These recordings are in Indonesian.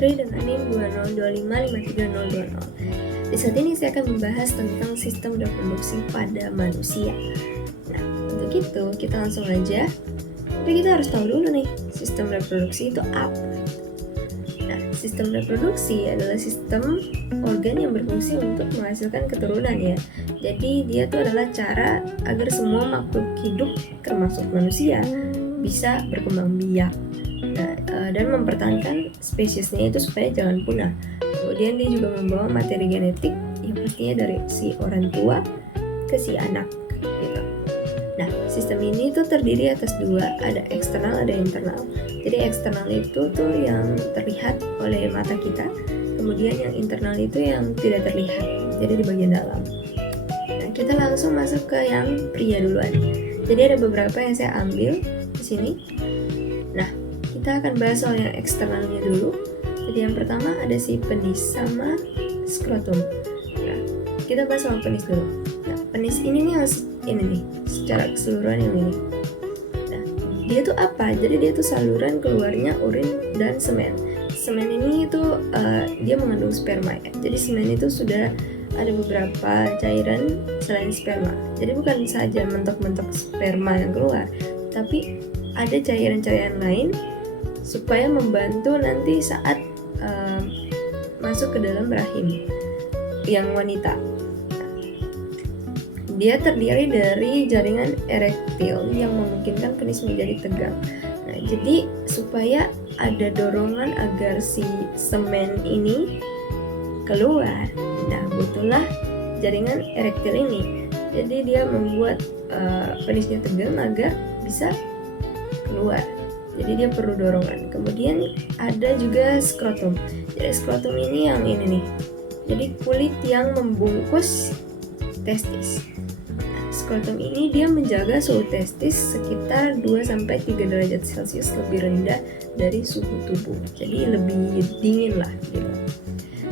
Putri dengan NIM 202553020. Di saat ini saya akan membahas tentang sistem reproduksi pada manusia. Nah, untuk itu kita langsung aja. Tapi kita harus tahu dulu nih, sistem reproduksi itu apa? Nah, sistem reproduksi adalah sistem organ yang berfungsi untuk menghasilkan keturunan ya. Jadi dia itu adalah cara agar semua makhluk hidup termasuk manusia bisa berkembang biak. Nah, dan mempertahankan spesiesnya itu supaya jangan punah. Kemudian dia juga membawa materi genetik yang pastinya dari si orang tua ke si anak gitu. Nah, sistem ini tuh terdiri atas dua, ada eksternal, ada internal. Jadi eksternal itu tuh yang terlihat oleh mata kita, kemudian yang internal itu yang tidak terlihat, jadi di bagian dalam. Nah, kita langsung masuk ke yang pria duluan. Jadi ada beberapa yang saya ambil di sini. Nah, kita akan bahas soal yang eksternalnya dulu. Jadi yang pertama ada si penis sama skrotum. Nah, kita bahas soal penis dulu. Nah, penis ini nih yang ini nih, secara keseluruhan yang ini. Nah, dia tuh apa? Jadi dia tuh saluran keluarnya urin dan semen. Semen ini tuh dia mengandung sperma ya. Jadi semen itu sudah ada beberapa cairan selain sperma. Jadi bukan saja mentok-mentok sperma yang keluar, tapi ada cairan-cairan lain supaya membantu nanti saat masuk ke dalam rahim yang wanita. Dia terdiri dari jaringan erektil yang memungkinkan penis menjadi tegang. Nah, jadi supaya ada dorongan agar si semen ini keluar, nah butuhlah jaringan erektil ini. Jadi dia membuat penisnya tegang agar bisa keluar. Jadi dia perlu dorongan. Kemudian ada juga skrotum. Jadi skrotum ini yang ini nih. Jadi kulit yang membungkus testis. Nah, skrotum ini dia menjaga suhu testis sekitar 2-3 derajat Celcius lebih rendah dari suhu tubuh. Jadi lebih dingin lah gitu.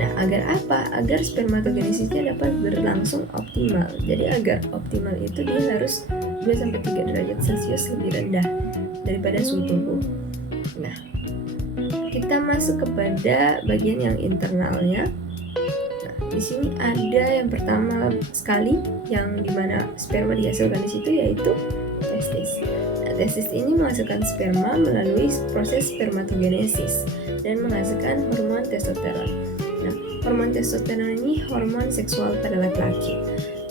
Nah, agar apa? Agar spermatogenesisnya dapat berlangsung optimal. Jadi agar optimal itu dia harus 2-3 derajat Celcius lebih rendah daripada suhu tubuh. Nah, kita masuk kepada bagian yang internalnya. Nah, di sini ada yang pertama sekali yang dimana sperma dihasilkan di situ yaitu testis. Nah, testis ini menghasilkan sperma melalui proses spermatogenesis dan menghasilkan hormon testosteron. Nah, hormon testosteron ini hormon seksual pada laki-laki.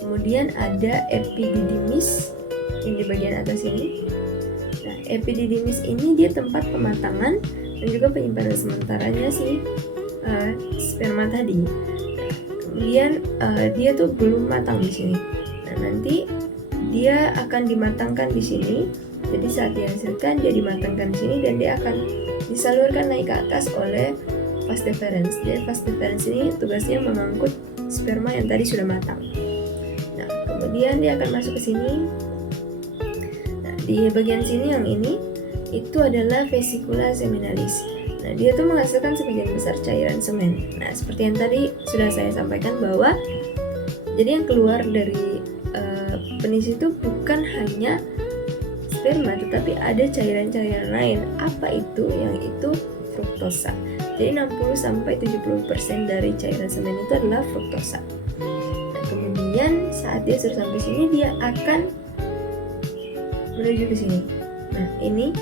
Kemudian ada epididymis yang di bagian atas ini. Nah, epididymis ini dia tempat pematangan dan juga penyimpanan sementaranya si sperma tadi. Nah, kemudian dia tuh belum matang di sini. Nah, nanti dia akan dimatangkan di sini. Jadi saat dihasilkan dia dimatangkan di sini dan dia akan disalurkan naik ke atas oleh vas deferens. Jadi vas deferens ini tugasnya mengangkut sperma yang tadi sudah matang. Nah, kemudian dia akan masuk ke sini. Di bagian sini yang ini itu adalah vesicula seminalis. Nah, dia tuh menghasilkan sebagian besar cairan semen. Nah, seperti yang tadi sudah saya sampaikan bahwa jadi yang keluar dari penis itu bukan hanya sperma, tetapi ada cairan-cairan lain. Apa itu? Yang itu fruktosa. Jadi 60-70% dari cairan semen itu adalah fruktosa. Nah, kemudian saat dia sudah sampai sini dia akan menuju ke sini. Nah, ini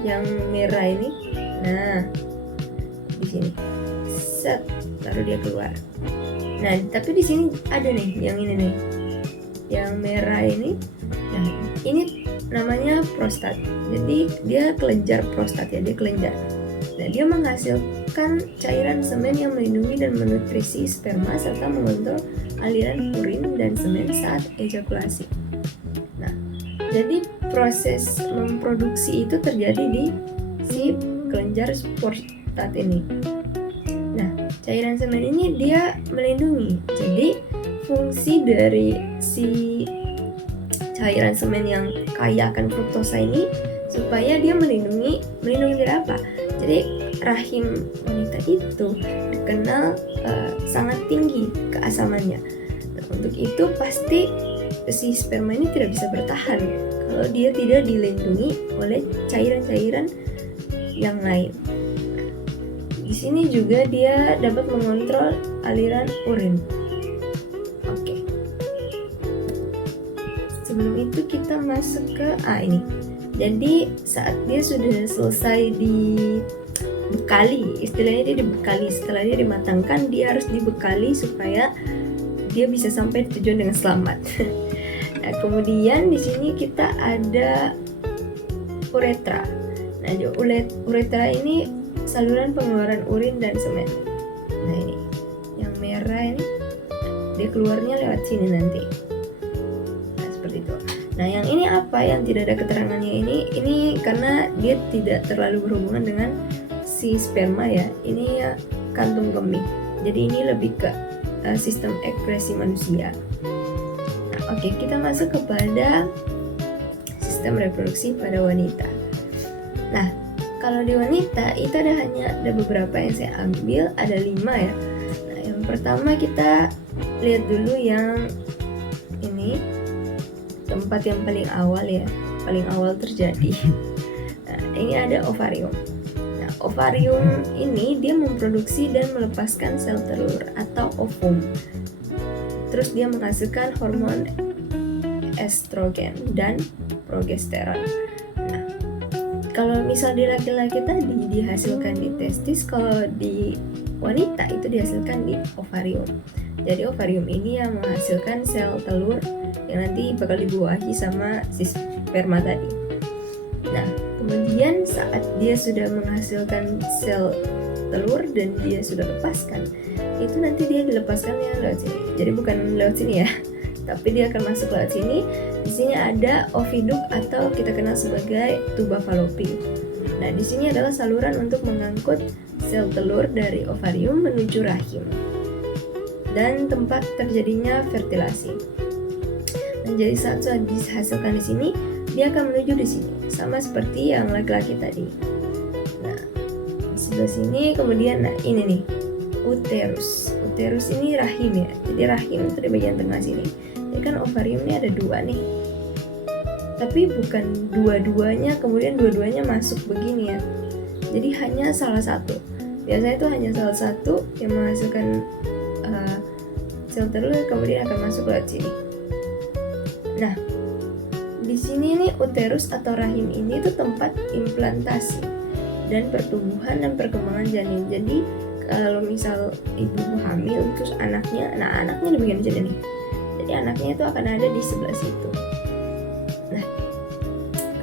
yang merah ini. Nah, di sini. Set, taruh dia keluar. Nah, tapi di sini ada nih yang ini nih. Yang merah ini. Nah, ini namanya prostat. Jadi dia kelenjar prostat ya, dia kelenjar. Nah, dia menghasilkan cairan semen yang melindungi dan menutrisi sperma serta mengontrol aliran urin dan semen saat ejakulasi. Nah, jadi proses memproduksi itu terjadi di si kelenjar prostat ini. Nah, cairan semen ini dia melindungi. Jadi fungsi dari si cairan semen yang kaya akan fruktosa ini supaya dia melindungi dari apa? Jadi rahim wanita itu dikenal sangat tinggi keasamannya. Nah, untuk itu pasti si sperma ini tidak bisa bertahan kalau dia tidak dilindungi oleh cairan-cairan yang lain. Di sini juga dia dapat mengontrol aliran urin. Oke. Sebelum itu kita masuk ke ini. Jadi saat dia sudah selesai dibekali, istilahnya dia dibekali, setelah dia dimatangkan dia harus dibekali supaya dia bisa sampai tujuan dengan selamat. Nah, kemudian di sini kita ada uretra. Nah, uretra ini saluran pengeluaran urin dan semen. Nah, ini yang merah ini dia keluarnya lewat sini nanti. Nah, seperti itu. Nah, yang ini apa yang tidak ada keterangannya ini karena dia tidak terlalu berhubungan dengan si sperma ya. Ini ya kantung kemih. Jadi ini lebih ke sistem ekskresi manusia. Nah, oke, kita masuk kepada sistem reproduksi pada wanita. Nah, kalau di wanita itu ada beberapa yang saya ambil, ada 5 ya. Nah, yang pertama kita lihat dulu yang ini, tempat yang paling awal terjadi. Nah, ini ada ovarium. Nah, ovarium ini dia memproduksi dan melepaskan sel telur atau ovum. Terus dia menghasilkan hormon estrogen dan progesteron. Nah, kalau misal di laki-laki tadi dihasilkan di testis, kalau di wanita itu dihasilkan di ovarium. Jadi ovarium ini yang menghasilkan sel telur yang nanti bakal dibuahi sama si sperma tadi. Nah, kemudian saat dia sudah menghasilkan sel telur dan dia sudah lepaskan, itu nanti dia dilepaskannya lewat sini. Jadi bukan lewat sini ya, tapi dia akan masuk lewat sini. Di sini ada oviduk atau kita kenal sebagai tuba fallopi. Nah, di sini adalah saluran untuk mengangkut sel telur dari ovarium menuju rahim dan tempat terjadinya fertilasi. Dan jadi saat sudah dihasilkan di sini, dia akan menuju di sini, sama seperti yang laki-laki tadi. Nah, di sebelah sini kemudian ini nih, uterus. Uterus ini rahim ya. Jadi rahim itu di bagian tengah sini. Jadi kan ovarium ini ada 2 nih. Tapi bukan dua-duanya, kemudian dua-duanya masuk begini ya. Jadi hanya salah satu. Biasanya itu hanya salah satu yang menghasilkan sel telur, kemudian akan masuk lewat sini. Nah, di sini nih uterus atau rahim ini tuh tempat implantasi dan pertumbuhan dan perkembangan janin. Jadi kalau misal ibu hamil terus anaknya di bagian sini nih. Jadi anaknya itu akan ada di sebelah situ. Nah,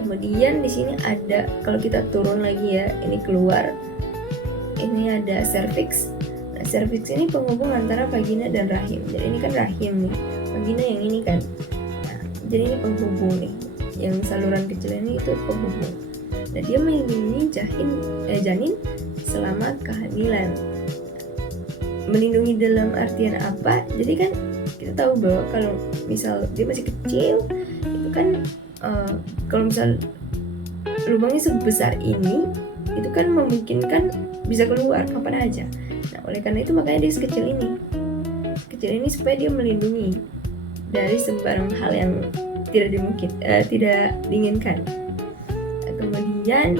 kemudian di sini ada, kalau kita turun lagi ya, ini keluar. Ini ada cervix. Nah, cervix ini penghubung antara vagina dan rahim. Jadi ini kan rahim nih, vagina yang ini kan. Nah, jadi ini penghubung nih. Yang saluran kecil ini itu penghubung. Nah, dia melindungi janin selama kehamilan. Melindungi dalam artian apa? Jadi kan kita tahu bahwa kalau misal dia masih kecil, itu kan kalau misal lubangnya sebesar ini, itu kan memungkinkan bisa keluar kapan aja. Nah, oleh karena itu makanya dia sekecil ini supaya dia melindungi dari sembarang hal yang tidak diinginkan. Nah, kemudian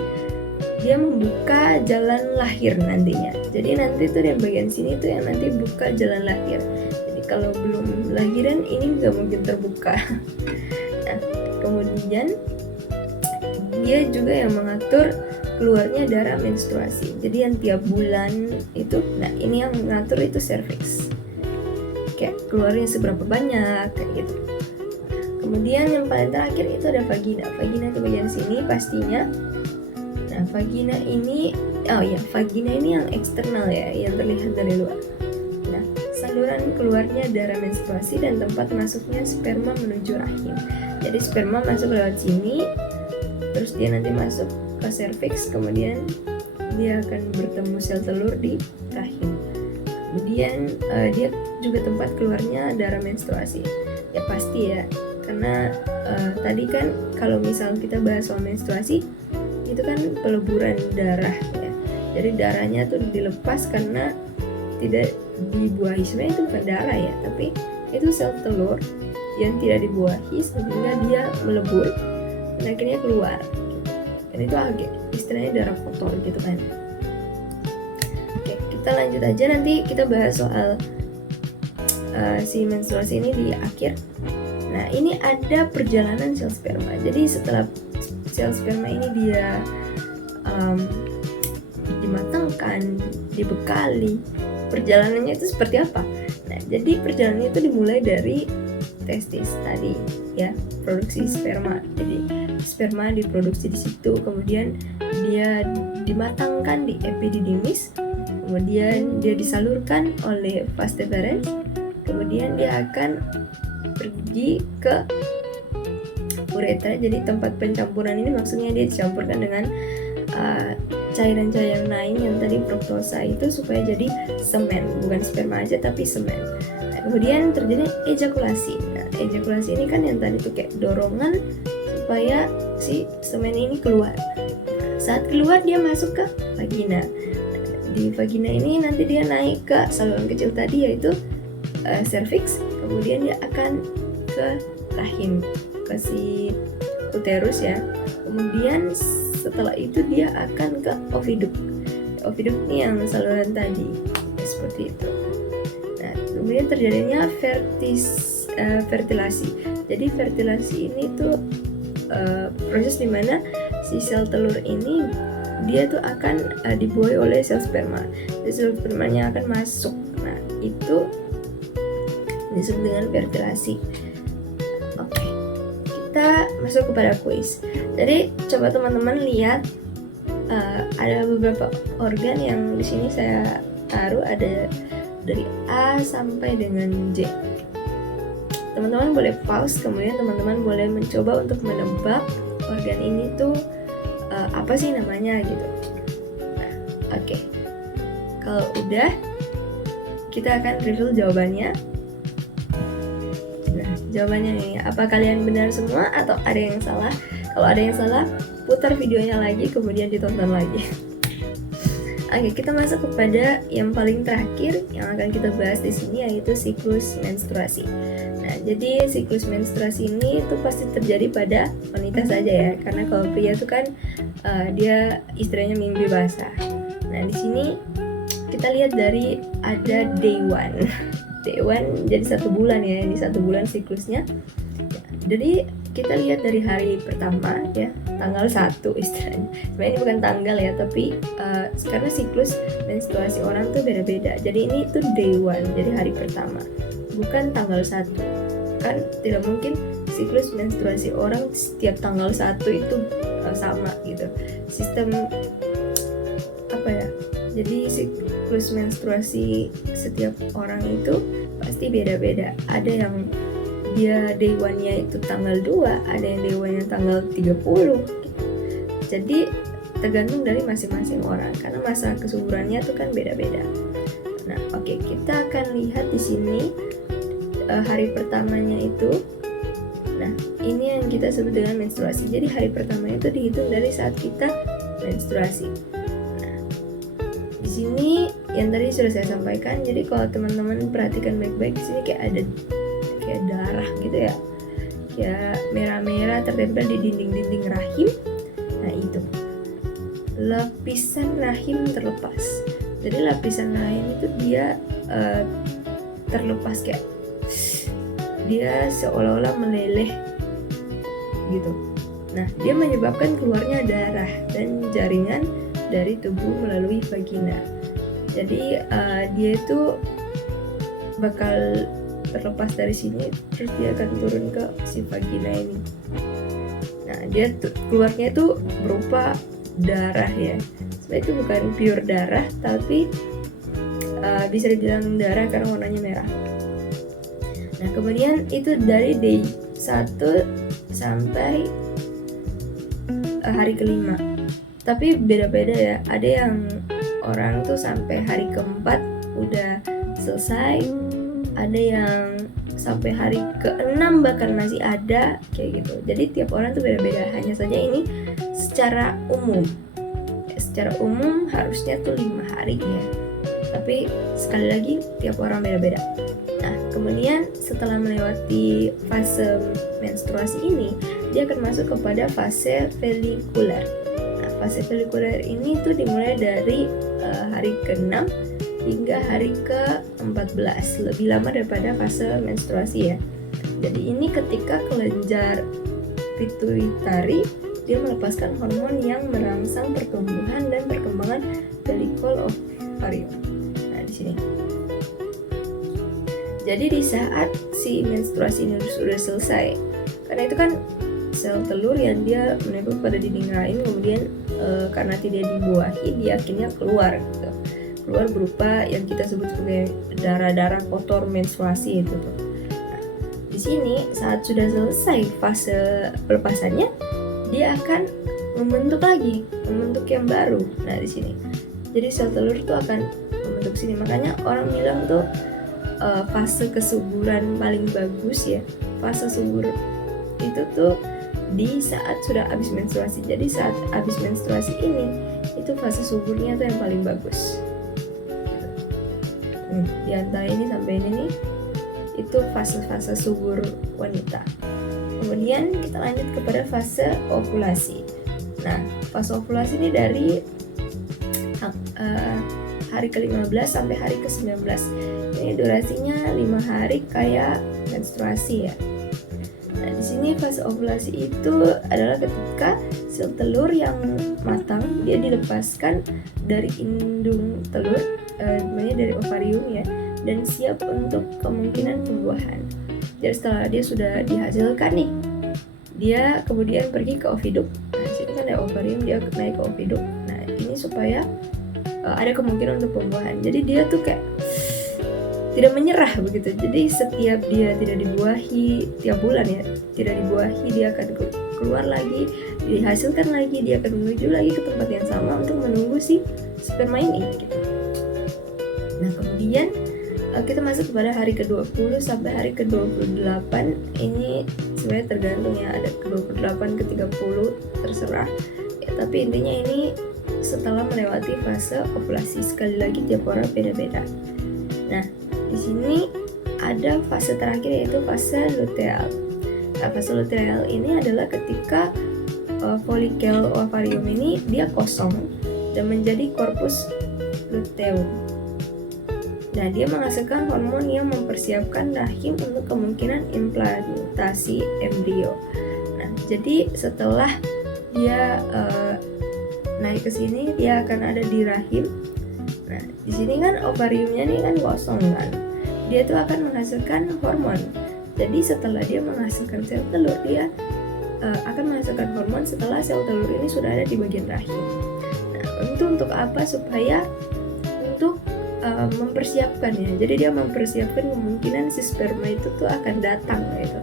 dia membuka jalan lahir nantinya. Jadi nanti tuh yang bagian sini tuh yang nanti buka jalan lahir. Jadi kalau belum lahiran ini nggak mungkin terbuka. Nah, kemudian dia juga yang mengatur keluarnya darah menstruasi. Jadi yang tiap bulan itu, nah ini yang mengatur itu cervix. Kayak keluarnya seberapa banyak kayak gitu. Kemudian yang paling terakhir itu ada vagina. Vagina itu bagian sini pastinya. Nah, vagina ini yang eksternal ya, yang terlihat dari luar. Nah, saluran keluarnya darah menstruasi dan tempat masuknya sperma menuju rahim. Jadi sperma masuk lewat sini, terus dia nanti masuk ke cervix, kemudian dia akan bertemu sel telur di rahim. Kemudian dia juga tempat keluarnya darah menstruasi. Ya pasti ya, karena tadi kan kalau misal kita bahas soal menstruasi, itu kan peleburan darah ya. Jadi darahnya tuh dilepas karena tidak dibuahi. Sebenarnya itu bukan darah ya, tapi itu sel telur yang tidak dibuahi sehingga dia melebur dan akhirnya keluar. Dan itu agak istilahnya darah kotor gitu kan. kita lanjut aja, nanti kita bahas soal si menstruasi ini di akhir. Nah, ini ada perjalanan sel sperma. Jadi setelah sel sperma ini dia dimatangkan, dibekali, perjalanannya itu seperti apa? Nah, jadi perjalanannya itu dimulai dari testis tadi ya, produksi sperma. Jadi sperma diproduksi di situ, kemudian dia dimatangkan di epididymis, kemudian dia disalurkan oleh vas deferens, kemudian dia akan pergi ke uretra. Jadi tempat pencampuran ini maksudnya dia dicampurkan dengan cairan-cairan lain yang tadi fruktosa itu supaya jadi semen, bukan sperma aja tapi semen. Nah, kemudian terjadi ejakulasi. Nah, ejakulasi ini kan yang tadi tuh kayak dorongan supaya si semen ini keluar. Nah, saat keluar dia masuk ke vagina. Di vagina ini nanti dia naik ke saluran kecil tadi yaitu cervix, kemudian dia akan ke rahim, ke si uterus ya. Kemudian setelah itu dia akan ke oviduk. Oviduk ini yang saluran tadi seperti itu. Nah, kemudian terjadinya fertilasi. Jadi fertilasi ini tuh proses dimana si sel telur ini dia tuh akan dibuai oleh sel sperma. Jadi sel spermanya akan masuk. Nah, itu disebut dengan fertilasi. Oke, kita masuk kepada kuis. Jadi coba teman-teman lihat, ada beberapa organ yang di sini saya taruh, ada dari A sampai dengan J. Teman-teman boleh pause, kemudian teman-teman boleh mencoba untuk menebak organ ini tuh apa sih namanya gitu. Nah, oke. Kalau udah, kita akan reveal jawabannya. Nah, jawabannya ini, apa kalian benar semua atau ada yang salah? Kalau ada yang salah, putar videonya lagi, kemudian ditonton lagi. Oke, kita masuk kepada yang paling terakhir yang akan kita bahas di sini, yaitu siklus menstruasi. Nah, jadi siklus menstruasi ini itu pasti terjadi pada wanita saja ya, karena kalau pria itu kan dia istilahnya mimpi basah. Nah, di sini kita lihat dari ada day one. Day one jadi 1 bulan ya, ini 1 bulan siklusnya. Jadi kita lihat dari hari pertama ya, tanggal 1 istilahnya. Sebenarnya ini bukan tanggal ya, tapi karena siklus menstruasi orang tuh beda-beda. Jadi ini tuh day one, jadi hari pertama, bukan tanggal 1. Kan tidak mungkin siklus menstruasi orang setiap tanggal 1 itu sama gitu. Sistem apa ya? Jadi siklus menstruasi setiap orang itu pasti beda-beda. Ada yang dia day one-nya itu tanggal 2, ada yang day one-nya tanggal 30. Jadi tergantung dari masing-masing orang karena masa kesuburannya itu kan beda-beda. Nah, oke, kita akan lihat di sini hari pertamanya itu. Nah, ini yang kita sebut dengan menstruasi. Jadi hari pertama itu dihitung dari saat kita menstruasi. Nah, di sini yang tadi sudah saya sampaikan. Jadi kalau teman-teman perhatikan baik-baik, di sini kayak darah gitu ya, kayak merah-merah tertempel di dinding-dinding rahim. Nah, itu lapisan rahim terlepas. Jadi lapisan rahim itu dia terlepas, kayak dia seolah-olah meleleh gitu. Nah, dia menyebabkan keluarnya darah dan jaringan dari tubuh melalui vagina. Jadi dia itu bakal terlepas dari sini, terus dia akan turun ke si vagina ini. Nah, dia keluarnya itu berupa darah ya. Sebenarnya itu bukan pure darah, tapi bisa dibilang darah karena warnanya merah. Nah, kemudian itu dari day 1 sampai hari kelima. Tapi beda-beda ya. Ada yang orang tuh sampai hari keempat udah selesai, ada yang sampai hari ke-6 bahkan masih ada kayak gitu. Jadi tiap orang tuh beda-beda. Hanya saja ini secara umum. Secara umum harusnya tuh 5 hari ya. Tapi sekali lagi tiap orang beda-beda. Nah, kemudian setelah melewati fase menstruasi ini, dia akan masuk kepada fase folikuler. Nah, fase folikuler ini tuh dimulai dari hari ke-6 hingga hari ke-14, lebih lama daripada fase menstruasi ya. Jadi ini ketika kelenjar pituitari dia melepaskan hormon yang merangsang pertumbuhan dan perkembangan follicle ovarium. Nah, di sini. Jadi di saat si menstruasi ini sudah selesai, karena itu kan sel telur yang dia menempel pada dinding rahim, kemudian karena tidak dibuahi dia akhirnya keluar gitu. Keluar berupa yang kita sebut sebagai darah-darah kotor menstruasi itu tuh. Nah, di sini saat sudah selesai fase pelepasannya, dia akan membentuk yang baru. Nah, di sini. Jadi sel telur itu akan membentuk sini. Makanya orang bilang tuh fase kesuburan paling bagus ya. Fase subur itu tuh di saat sudah habis menstruasi. Jadi saat habis menstruasi ini itu fase suburnya tuh yang paling bagus. Di antara ini sampai ini nih itu fase-fase subur wanita. Kemudian kita lanjut kepada fase ovulasi. Nah, fase ovulasi ini dari hari ke-15 sampai hari ke-19. Ini durasinya 5 hari kayak menstruasi ya. Nah, di sini fase ovulasi itu adalah ketika sel telur yang matang dia dilepaskan dari indung telur, namanya dari ovarium ya, dan siap untuk kemungkinan pembuahan. Jadi setelah dia sudah dihasilkan nih, dia kemudian pergi ke ovidum. Nah, sini kan ada ovarium, dia naik ke ovidum. Nah, ini supaya ada kemungkinan untuk pembuahan. Jadi dia tuh kayak tidak menyerah begitu. Jadi setiap dia tidak dibuahi tiap bulan ya, tidak dibuahi, dia akan keluar lagi, dihasilkan lagi, dia akan menuju lagi ke tempat yang sama untuk menunggu si sperma ini gitu. Nah, kemudian kita masuk kepada hari ke-20 sampai hari ke-28. Ini sebenarnya tergantung ya, ada ke-28, ke-30 terserah ya, tapi intinya ini setelah melewati fase ovulasi. Sekali lagi tiap orang beda-beda. Nah, di sini ada fase terakhir yaitu fase luteal. Nah, fase luteal ini adalah ketika folikel ovarium ini dia kosong dan menjadi korpus luteum. Nah, dia menghasilkan hormon yang mempersiapkan rahim untuk kemungkinan implantasi embrio. Nah, jadi setelah dia naik ke sini, dia akan ada di rahim. Nah, di sini kan ovariumnya nih kan kosong kan. Dia tuh akan menghasilkan hormon. Jadi setelah dia menghasilkan sel telur, dia akan menghasilkan hormon setelah sel telur ini sudah ada di bagian rahim. Nah, untuk apa? Supaya untuk mempersiapkannya. Jadi dia mempersiapkan kemungkinan si sperma itu tuh akan datang gitu.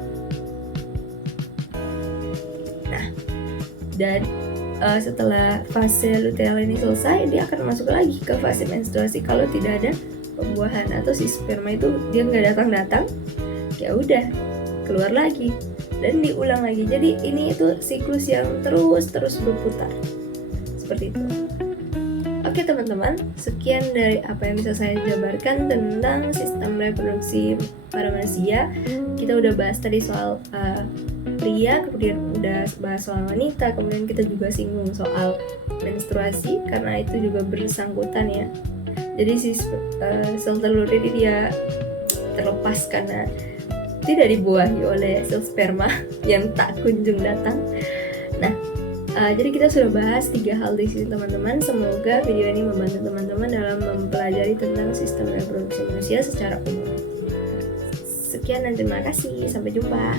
Nah, dan setelah fase luteal ini selesai, dia akan masuk lagi ke fase menstruasi. Kalau tidak ada pembuahan atau si sperma itu dia nggak datang, ya udah keluar lagi dan diulang lagi. Jadi ini itu siklus yang terus berputar seperti itu. Oke teman-teman, sekian dari apa yang bisa saya jabarkan tentang sistem reproduksi pada manusia. Kita udah bahas tadi soal pria, kemudian udah bahas soal wanita, kemudian kita juga singgung soal menstruasi karena itu juga bersangkutan ya. Jadi si sel telur ini dia terlepas karena tidak dibuahi oleh sel sperma yang tak kunjung datang. Nah, jadi kita sudah bahas 3 hal di sini teman-teman. Semoga video ini membantu teman-teman dalam mempelajari tentang sistem reproduksi manusia secara umum. Sekian dan terima kasih. Sampai jumpa.